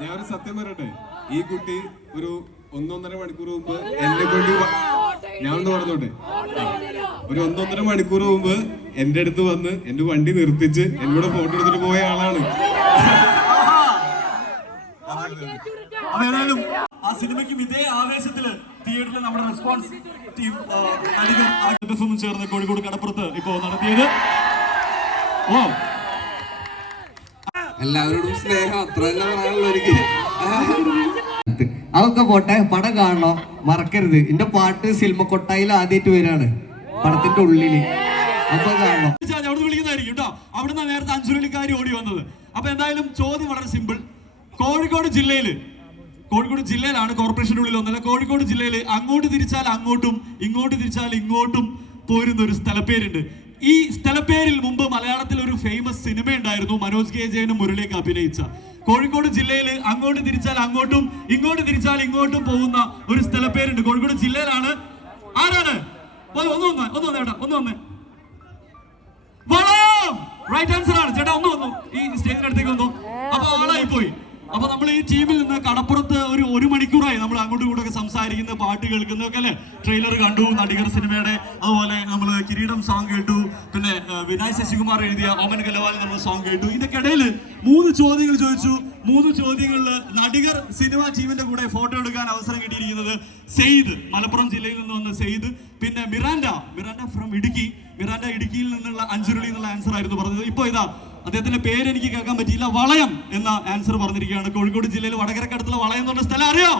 ഞാൻ ഒരു സത്യം പറയട്ടെ? ഈ കുട്ടി ഒരു ഒന്നൊന്നര മണിക്കൂർ മുമ്പ് എന്നെ കൊണ്ട് ഞാൻ ഒന്ന് പറഞ്ഞോട്ടെ ഒരു ഒന്നൊന്നര മണിക്കൂർ മുമ്പ് എന്റെ അടുത്ത് വന്ന് എന്റെ വണ്ടി നിർത്തിച്ച് എന്നോട് ഫോട്ടോ എടുത്തിട്ട് പോയ ആളാണ്. ഏതായാലും ആ സിനിമയ്ക്ക് ഇതേ ആവേശത്തിൽ തിയേറ്ററിൽ നമ്മുടെ റെസ്പോൺസ് ടീം ചേർന്ന് കോഴിക്കോട് കടപ്പുറത്ത് ഇപ്പോ നടത്തിയത്. ഓ. എല്ലാവരോടും സ്നേഹം അത്ര തന്നെ പറയാനുള്ള എനിക്ക് അതൊക്കെ പോട്ടെ പടം കാണണം? മറക്കരുത്. എന്റെ പാട്ട് സിനിമ കൊട്ടായിൽ ആദ്യമായിട്ട് വരാണ് പടത്തിന്റെ ഉള്ളിൽ. അപ്പൊ കാണണം. അവിടെ വിളിക്കുന്നതായിരിക്കും കേട്ടോ. അവിടുന്ന് നേരത്തെ അഞ്ചുരുളിക്കാരി ഓടി വന്നത്. അപ്പൊ എന്തായാലും ചോദ്യം വളരെ സിമ്പിൾ കോഴിക്കോട് ജില്ലയിൽ കോഴിക്കോട് ജില്ലയിലാണ് കോർപ്പറേഷന്റെ ഉള്ളിൽ ഒന്നല്ല കോഴിക്കോട് ജില്ലയിൽ അങ്ങോട്ട് തിരിച്ചാൽ അങ്ങോട്ടും ഇങ്ങോട്ട് തിരിച്ചാൽ ഇങ്ങോട്ടും പോരുന്ന ഒരു സ്ഥലപ്പേരുണ്ട്. ഈ സ്ഥലപ്പേരിൽ മുമ്പ് മലയാളത്തിൽ ഒരു ഫേമസ് സിനിമ ഉണ്ടായിരുന്നു. മനോജ് കെ ജയനും മുരളിയൊക്കെ അഭിനയിച്ച. കോഴിക്കോട് ജില്ലയിൽ അങ്ങോട്ട് തിരിച്ചാൽ അങ്ങോട്ടും ഇങ്ങോട്ട് തിരിച്ചാൽ ഇങ്ങോട്ടും പോകുന്ന ഒരു സ്ഥലപ്പേരുണ്ട്. കോഴിക്കോട് ജില്ലയിലാണ്. ആരാണ്? ഒന്ന് ഒന്ന് ഒന്ന് ഒന്ന് ചേട്ടാ ഒന്ന് വന്ന്. വളയം റൈറ്റ് ആൻസർ ആണ്. ചേട്ടാ ഒന്ന് വന്നു. ഈ സ്റ്റേജിനടുത്തേക്ക് വന്നു. അപ്പൊ ആളായി പോയി അപ്പൊ നമ്മൾ ഈ ടീമിൽ നിന്ന് കടപ്പുറത്ത് ഒരു ഒരു മണിക്കൂറായി നമ്മൾ അങ്ങോട്ടും ഇങ്ങോട്ടൊക്കെ സംസാരിക്കുന്ന പാട്ട് കേൾക്കുന്നതൊക്കെ അല്ലെ? ട്രെയിലർ കണ്ടു നടികർ സിനിമയുടെ അതുപോലെ നമ്മൾ കിരീടം സോങ് കേട്ടു പിന്നെ വിനായ് ശശികുമാർ എഴുതിയ ഓമൻ കലവാൽ എന്നുള്ള സോങ് കേട്ടു. ഇതിന്റെ ഇടയിൽ മൂന്ന് ചോദ്യങ്ങൾ ചോദിച്ചു. മൂന്ന് ചോദ്യങ്ങളിൽ നടികർ സിനിമ ടീമിന്റെ കൂടെ ഫോട്ടോ എടുക്കാൻ അവസരം കിട്ടിയിരിക്കുന്നത് സെയ്ദ്. മലപ്പുറം ജില്ലയിൽ നിന്ന് വന്ന സെയ്ദ്. പിന്നെ Miranda. Miranda from Idukki. Miranda ഇടുക്കിയിൽ നിന്നുള്ള അഞ്ചുരുളി എന്നുള്ള ആൻസർ ആയിരുന്നു പറഞ്ഞത്. ഇപ്പൊ ഇതാ അദ്ദേഹത്തിന്റെ പേര് എനിക്ക് കേൾക്കാൻ പറ്റിയില്ല. വളയം എന്ന ആൻസർ പറഞ്ഞിരിക്കുകയാണ്. കോഴിക്കോട് ജില്ലയിൽ വടകരക്കടുത്തുള്ള വളയം എന്ന് പറഞ്ഞ സ്ഥലം അറിയോ?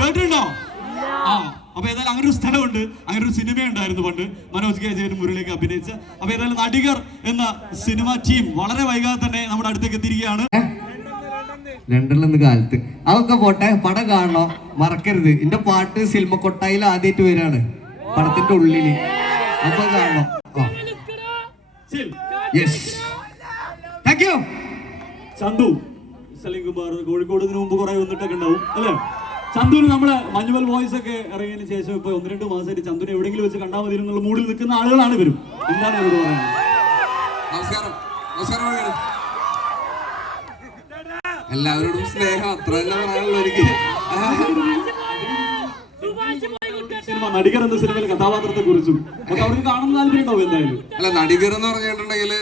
കേട്ടിട്ടുണ്ടോ? ആ അപ്പൊ ഏതായാലും അങ്ങനെ ഒരു സ്ഥലമുണ്ട്. അങ്ങനെ ഒരു സിനിമ ഉണ്ടായിരുന്നു പണ്ട്. മനോജ് കെ ജയൻ മുരളിയൊക്കെ അഭിനയിച്ച. അപ്പൊ ഏതായാലും നടികർ എന്ന സിനിമ ടീം വളരെ വൈകാതെ തന്നെ നമ്മുടെ അടുത്തേക്ക് എത്തിയിരിക്കുകയാണ്. ലണ്ടനിൽ നിന്ന് കാലത്ത്. അതൊക്കെ പോട്ടെ. പടം കാണണോ? മറക്കരുത്. എന്റെ പാട്ട് സിനിമ കൊട്ടായിൽ ആദ്യമായിട്ട് വരാണ് പടത്തിന്റെ ഉള്ളിൽ. അപ്പൊ കാണണം? Yes thank you Chandu Salim Kumar Kozhikode ഇതിനു മുമ്പ് കുറെ വന്നിട്ടൊക്കെ ഉണ്ടാവും അല്ലേ? ചന്തുവിന് നമ്മളെ മഞ്ഞുവൽ വോയിസ് ഒക്കെ ഇറങ്ങിയതിന് ശേഷം ഇപ്പൊ ഒന്ന് രണ്ട് മാസമായിട്ട് ചന്തുവിനെ എവിടെയെങ്കിലും വെച്ച് കണ്ടാൽ മതി എന്നുള്ള മൂഡിൽ നിൽക്കുന്ന ആളുകളാണ് ഇവരും. എന്താണ് ഇവരോട് പറയുന്നത് നമസ്കാരം. നമസ്കാരം എല്ലാവരോടും സ്നേഹം അത്ര സിനിമ നടികർ എന്ന സിനിമയിൽ കഥാപാത്രത്തെ കുറിച്ചും അവർക്ക് കാണുന്ന താല്പര്യം ഉണ്ടാവും എന്തായാലും. അല്ല നടികർ എന്ന് പറഞ്ഞിട്ടുണ്ടെങ്കിൽ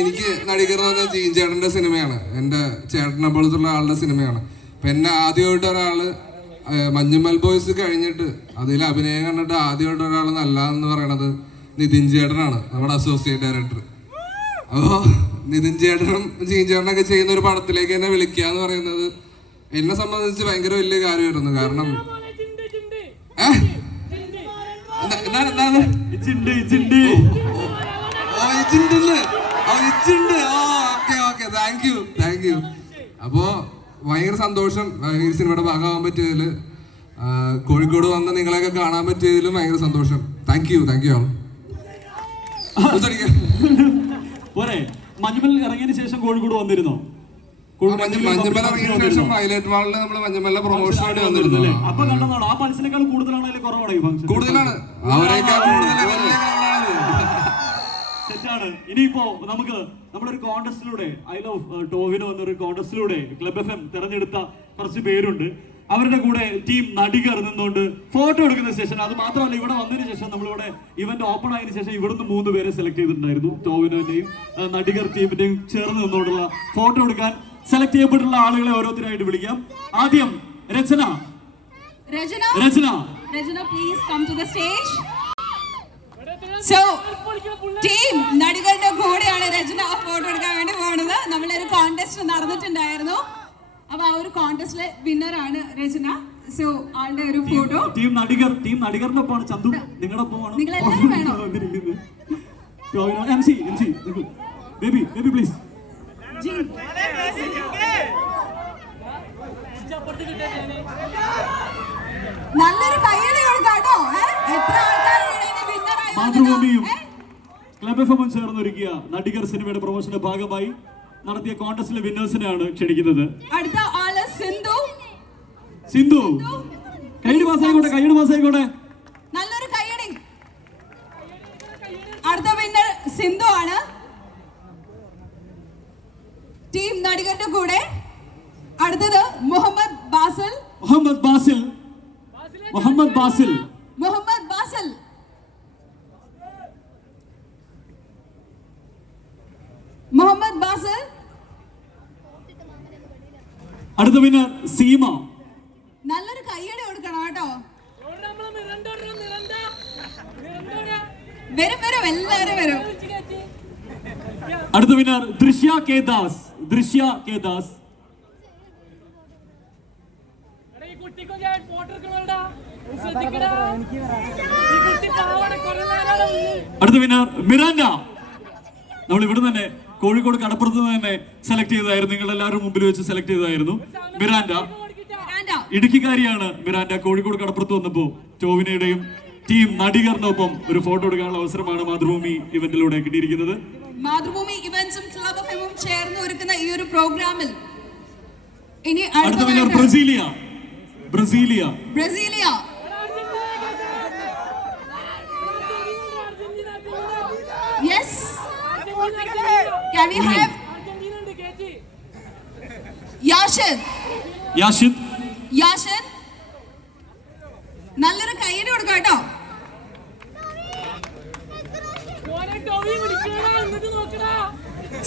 എനിക്ക് നടികർ എന്ന് പറഞ്ഞാൽ ജീൻ ചേട്ടന്റെ സിനിമയാണ്. എന്റെ ചേട്ടനെ പോലത്തുള്ള ആളുടെ സിനിമയാണ്. അപ്പൊ എന്നെ ആദ്യമായിട്ട് ഒരാൾ മഞ്ഞുമൽ ബോയ്സ് കഴിഞ്ഞിട്ട് അതിൽ അഭിനയം കണ്ടിട്ട് ആദ്യമായിട്ട് ഒരാൾ നല്ല എന്ന് പറയണത് നിതിൻ ചേട്ടനാണ് നമ്മുടെ അസോസിയേറ്റ് ഡയറക്ടർ അപ്പോ നിതിൻ ചേട്ടനും ജീൻ ചേട്ടനൊക്കെ ചെയ്യുന്ന ഒരു പടത്തിലേക്ക് എന്നെ വിളിക്കുക എന്ന് പറയുന്നത് എന്നെ സംബന്ധിച്ച് ഭയങ്കര വലിയ കാര്യമായിരുന്നു. കാരണം എന്താണ് എന്താണ്? ഇച്ചിണ്ട് ഇച്ചിണ്ട്. ഓ ഇജിണ്ടല്ലേ ഓ ആ okay okay. Thank you thank you അപ്പോ ഭയങ്കര സന്തോഷം. ഈ സിനിമയുടെ ഭാഗമാകാൻ പറ്റിയതിൽ കോഴിക്കോട് വന്ന് നിങ്ങളെയൊക്കെ കാണാൻ പറ്റിയതിലും ഭയങ്കര സന്തോഷം. താങ്ക് യു താങ്ക് യു പോരെ. മഞ്ഞുമൽ ഇറങ്ങിയതിന് ശേഷം കോഴിക്കോട് വന്നിരുന്നോ? മഞ്ഞമ്മല ഇറങ്ങിയ ശേഷം നമ്മൾ മഞ്ഞുമല പ്രൊമോഷൻ ആയിട്ട് വന്നിരുന്നു. അല്ലേ? അപ്പൊ കണ്ടതാണ്? ആ പൾസിനേക്കാൾ കൂടുതലാണ് കൂടുതലാണ്. അവരെക്കാൾ കാണാനാണ്. തെറ്റാണ്. ഇനിയിപ്പോ നമുക്ക് നമ്മുടെ ഒരു കോൺടസ്റ്റിലൂടെ ഐ ലവ് ടോവിനോ എന്നൊരു കോൺടസ്റ്റിലൂടെ ക്ലബ് എഫ് എം തെരഞ്ഞെടുത്ത കുറച്ച് പേരുണ്ട്. അവരുടെ കൂടെ ടീം നടികർ നിന്നുകൊണ്ട് ഫോട്ടോ എടുക്കുന്ന സെഷൻ അത് മാത്രമല്ല ഇവിടെ വന്നതിന് ശേഷം നമ്മളിവിടെ ഇവന്റ് ഓപ്പൺ ആയതിനു ശേഷം ഇവിടുന്ന് മൂന്ന് പേരെ സെലക്ട് ചെയ്തിട്ടുണ്ടായിരുന്നു. ടോവിനോന്റെയും നടികർ ടീമിന്റെയും ചേർന്ന് നിന്നുകൊണ്ടുള്ള ഫോട്ടോ എടുക്കാൻ സെലക്ട് ചെയ്യപ്പെട്ടുള്ള ആളുകളെ ഓരോരുത്തരായിട്ട് വിളിക്കാം. ആദ്യം Rachana. Rachana. Rachana. Rachana please come to the stage. So, team നടികളുടെ കൂടെയാണ് രചന ഫോട്ടോ എടുക്കാൻ വേണ്ടി പോകുന്നത് നമ്മളൊരു കോണ്ടസ്റ്റ് നടന്നിട്ടുണ്ടായിരുന്നു. അപ്പൊ ആ ഒരു കോണ്ടസ്റ്റിലെ വിന്നറാണ് രചന. സോ ആളുടെ ഒരു ഫോട്ടോ ടീം നടികർ ടീം നടികറിന്റെ ഒപ്പമാണ് ചന്തു നിങ്ങളുടെ ഒപ്പമാണ് വേണം. Tovino, MC, MC, baby baby please നല്ലൊരു കയ്യടി മാതൃഭൂമിയും? ക്ലബ് എഫ് എമ്മും ചേർന്നൊരുക്കിയ നടികർ സിനിമയുടെ പ്രൊമോഷന്റെ ഭാഗമായി നടത്തിയ കോൺടസ്റ്റിലെ വിന്നേഴ്സിനെയാണ് ക്ഷണിക്കുന്നത്. അടുത്ത ആൾ സിന്ധു. സിന്ധു കൈയുടെ മാസായിക്കോട്ടെ കൈയുടെ മാസായിക്കോട്ടെ നല്ലൊരു കയ്യടി അടുത്ത വിന്നർ സിന്ധു ആണ്. ടീം നടികരുടെ കൂടെ അടുത്തത് മുഹമ്മദ് ബാസിൽ. മുഹമ്മദ് ബാസിൽ. മുഹമ്മദ് ബാസിൽ മുഹമ്മദ് ബാസിൽ മുഹമ്മദ് ബാസിൽ അടുത്ത പിന്നെ സീമ. നല്ലൊരു കൈയടി കൊടുക്കണം കേട്ടോ. വരും വരും എല്ലാവരും വരും. അടുത്ത വിന്നർ ദൃശ്യ കെ ദാസ് ദൃശ്യ കെ ദാസ് അടുത്ത വിന്നർ മിറാൻഡ നമ്മൾ ഇവിടെ തന്നെ കോഴിക്കോട് കടപ്പുറത്ത് തന്നെ സെലക്ട് ചെയ്തതായിരുന്നു. നിങ്ങൾ എല്ലാവരും മുമ്പിൽ വെച്ച് സെലക്ട് ചെയ്തതായിരുന്നു. മിറാൻഡ ഇടുക്കിക്കാരിയാണ് മിറാൻഡ കോഴിക്കോട് കടപ്പുറത്ത് വന്നപ്പോ ടോവിനയുടെയും ടീം നടികറിനൊപ്പം ഒരു ഫോട്ടോ എടുക്കാനുള്ള അവസരമാണ് മാതൃഭൂമി ഇവന്റിലൂടെ കിട്ടിയിരിക്കുന്നത്. മാതൃഭൂമി ഇവന്റ്സും ക്ലബ് ഓഫ് എമ്മും ചേർന്ന് ഒരുക്കുന്ന ഈ ഒരു പ്രോഗ്രാമിൽ ഇനി അടുത്ത Brasilia. Brasilia. Brasilia. Can we have Yashan Yashid Yashan നല്ലൊരു കയ്യടി കൊടുക്കാം കേട്ടോ.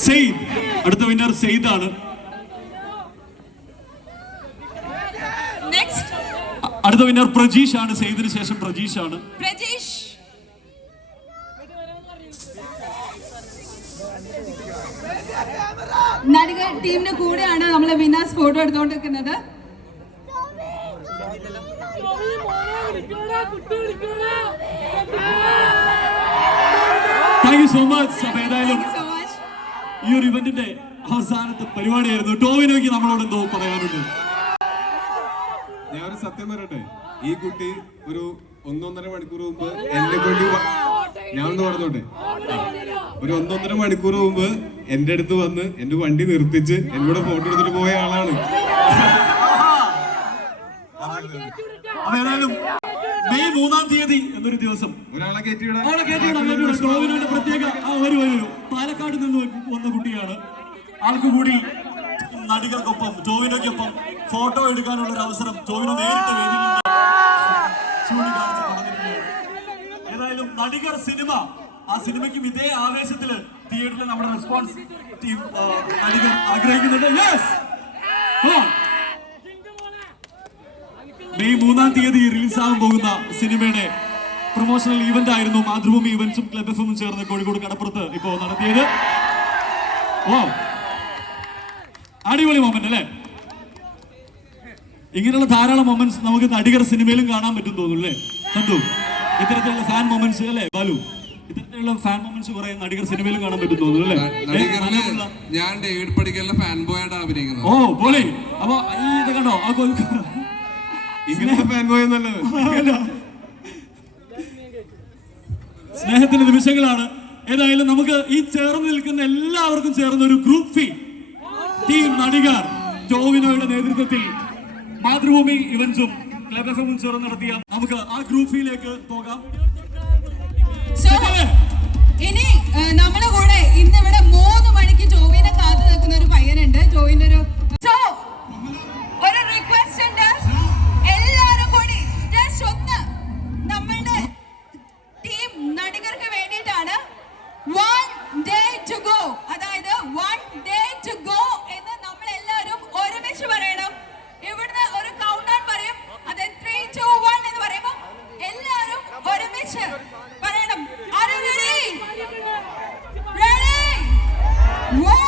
സെയ്ദ്. അടുത്ത വിന്നർ സെയ്ദ് ആണ് അടുത്ത വിന്നർ പ്രജീഷ് ആണ് സെയ്ദിന് ശേഷം പ്രജീഷ് ആണ് പ്രജീഷ് നടിക ടീമിന്റെ കൂടെയാണ് നമ്മളെ വിനാസ് ഫോട്ടോ എടുത്തോണ്ടിരിക്കുന്നത്. താങ്ക് യു സോ മച്ച് അപ്പൊ ഏതായാലും ഈ ഒരു ഇവന്റിന്റെ അവസാനത്തെ പരിപാടിയായിരുന്നു. ടോവിനോയ്ക്ക് നമ്മളോട് എന്തോ പറയാനുണ്ട്. ഞാൻ ഒരു സത്യം പറയട്ടെ? ഈ കുട്ടി ഒരു ഒന്നൊന്നര മണിക്കൂർ മുമ്പ് എന്നെ കൊണ്ട് ഞാനൊന്ന് പറഞ്ഞോട്ടെ? ഒരു ഒന്നൊന്നര മണിക്കൂർ മുമ്പ് എന്റെ അടുത്ത് വന്ന് എന്റെ വണ്ടി നിർത്തിച്ച് എന്നോട് ഫോട്ടോ എടുത്തിട്ട് പോയ ആളാണ് മെയ് മൂന്നാം തീയതി എന്നൊരു ദിവസം ഒരാളെ. ടോവിനോയുടെ പ്രത്യേക വരൂ വരൂ. പാലക്കാട് നിന്ന് വന്ന കുട്ടിയാണ് ആൾക്ക് കൂടി നടികൾക്കൊപ്പം ടോവിനോയ്ക്കൊപ്പം ഫോട്ടോ എടുക്കാനുള്ള ഒരു അവസരം ടോവിനോ നേരിട്ട് വേദിയിൽ ചൂണ്ടിക്കാണിച്ച് പറഞ്ഞിരിക്കുകയാണ് ഏതായാലും നടികർ സിനിമ ആ സിനിമയ്ക്ക് ഇതേ ആവേശത്തിൽ തിയേറ്ററിൽ നമ്മുടെ റെസ്പോൺസ് ടീം ആ, ആഗ്രഹിക്കുന്നുണ്ട്. യെസ് മെയ് മൂന്നാം തീയതി റിലീസാകാൻ പോകുന്ന സിനിമയുടെ പ്രൊമോഷണൽ ഈവന്റ് ആയിരുന്നു മാതൃഭൂമി ഇവന്റ്സും ക്ലബ് എഫും ചേർന്ന് കോഴിക്കോട് കടപ്പുറത്ത് ഇപ്പോ നടത്തിയത്. ഓ അടിപൊളി മൊമെന്റ് അല്ലേ? ഇങ്ങനെയുള്ള ധാരാളം മൊമെന്റ്സ് നമുക്ക് നടികർ സിനിമയിലും കാണാൻ പറ്റും തോന്നുന്നു അല്ലേ? കണ്ടു ഇത്തരത്തിലുള്ള ഫാൻ മൊമെന്റ്സ് അല്ലേ? ബാലു? ഇത്തരത്തിലുള്ള ഫാൻ മൊമെന്റ്സ് കുറെ നടികർ സിനിമയിലും കാണാൻ പറ്റും തോന്നുന്നു അല്ലേ? ഞാൻ ഡേവിഡ് പഠിക്കലിന്റെ ഫാൻ അഭിനയിക്കുന്നത്. ഓ പൊളി. അപ്പൊ ഇത് കണ്ടോ? ആ ഫാൻ ബോയ് സ്നേഹത്തിന്റെ നിമിഷങ്ങളാണ്. ഏതായാലും നമുക്ക് ഈ ചേർന്ന് നിൽക്കുന്ന എല്ലാവർക്കും ചേർന്ന ഒരു ഗ്രൂപ്പ് ഫീ ടീം നടികർ ജോവിനോയുടെ നേതൃത്വത്തിൽ മാതൃഭൂമി ഇവന്റ്സും ക്ലബ് എഫ് ചേർന്ന് നടത്തിയ നമുക്ക് ആ ഗ്രൂപ്പ് ഫീയിലേക്ക് പോകാം. ഇനി നമ്മുടെ കൂടെ ഇന്ന് ഇവിടെ മൂന്ന് മണിക്ക് ജോവിനെ കാത്തു നിൽക്കുന്ന ഒരു പയ്യനുണ്ട്. ജോവിന്റെ ഒരു Yeah.